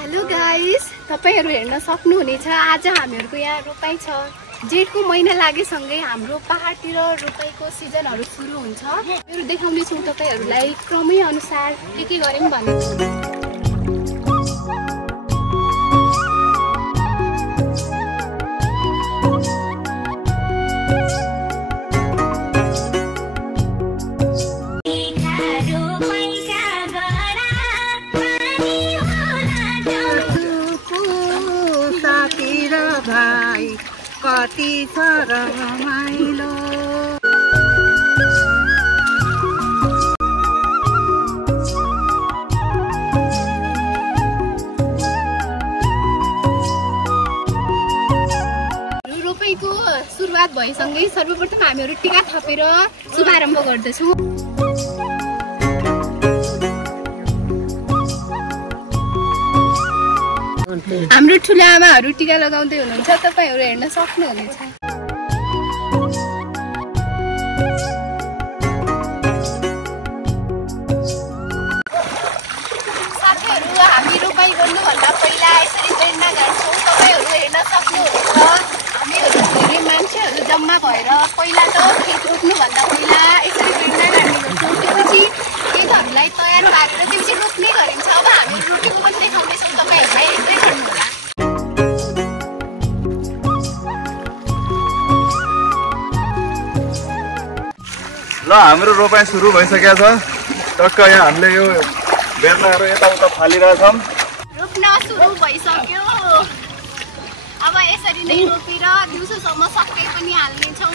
Hello guys, तपाईहरु हेर्न सक्नुहुनेछ आज हामीहरुको यहाँ रोपाई छ। जेठको महिना लागेसँगै हाम्रो पहाडतिर रोपाईको सिजनहरु सुरु हुन्छ। मेरो देखाउने छु तपाईहरुलाई क्रमै अनुसार के गरौँ भनेको। भाइ कति छ रमाइलो रोपाईको सुरुवात भएसँगै सर्वप्रथम हामीहरु टीका थपेर शुभारम्भ गर्दछौं। हाम्रो ठुला आमाहरु टीका लगाउँदै हुनुहुन्छ, तपाईहरु हेर्न सक्नुहुनेछ। साथीहरु, हामी रोपाई गर्नुभन्दा पहिला यसरी प्रेरणा गर्छौं, तपाईहरु हेर्न सक्नुहुनेछ। हामीहरु धेरै मान्छेहरु जम्मा भएर पहिला त खेत रोप्नुभन्दा पहिला यसरी प्रेरणा गर्ने गर्छौं। त्यसपछि खेतहरुलाई तयार पारेर त्यसपछि रोप्ने गरिन्छ। अब हामी रोटेको पनि देखाउने छौं तपाईहरुलाई, हेर्दै गर्नु होला। ल हाम्रो रोपाई सुरु भइसकेको छ। टक्क यहाँ हामीले यो बेर्नाहरु यताउता फालिरहेछौँ। रोप्न सुरु भइसक्यो। अब यसरी नै रोपेर दिउँसोसम्म सकै पनि हाल्नेछौँ।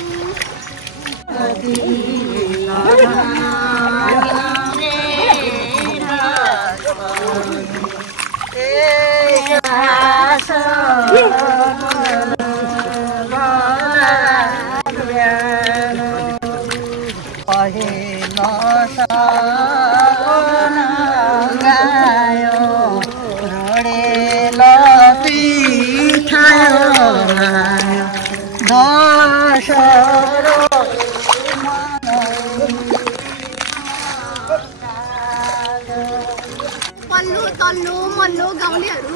पल्लो तल्लो मल्लो गाउँलेहरू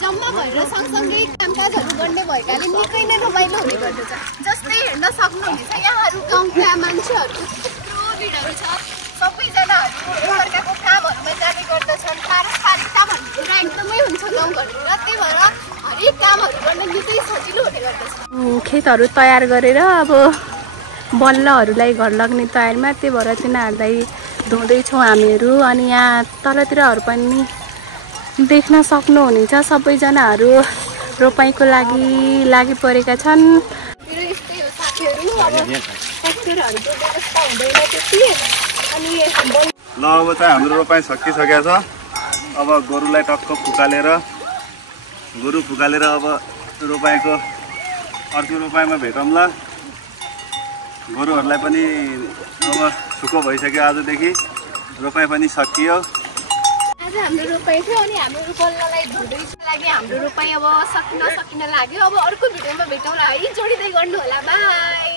जम्मा भएर सँगसँगै कामकाजहरू गर्ने भएकाले निकै नै रमाइलो हुने गर्दछ। जस्तै हेर्न सक्नुहुनेछ यहाँहरू गाउँका मान्छेहरू थुप्रो भिडहरू छ। सबैजनाहरू एकअर्काको कामहरूमा जाने गर्दछन्। पारस्परिकता भन्ने कुरा एकदमै हुन्छ गाउँघरतिर, त्यही भएर हरेक कामहरू गर्न निकै सजिलो हुने गर्दछ। खेतहरू तयार गरेर अब बल्लहरूलाई घर लाग्ने तयारीमा, त्यही भएर तिनीहरूलाई धुँदैछौँ हामीहरू। अनि यहाँ तलतिरहरू पनि देख्न सक्नुहुनेछ, सबैजनाहरू रोपाईको लागि परेका छन्। ल अब चाहिँ हाम्रो रोपाई सकिसकेको छ। अब गोरुलाई टक्क फुकालेर अब रोपाईको अर्को रोपाईमा भेटौँला। गोरुहरूलाई पनि अब सुक्खो भइसक्यो। आजदेखि रोपाई पनि सकियो। आज हाम्रो रोपाई थियो अनि हाम्रो बल्ललाई धुँदैछु लागि हाम्रो रोपाई अब सकिन लाग्यो। अब अर्को भिडियोमा भेटौँला है, जोडिँदै गर्नु होला। बाई।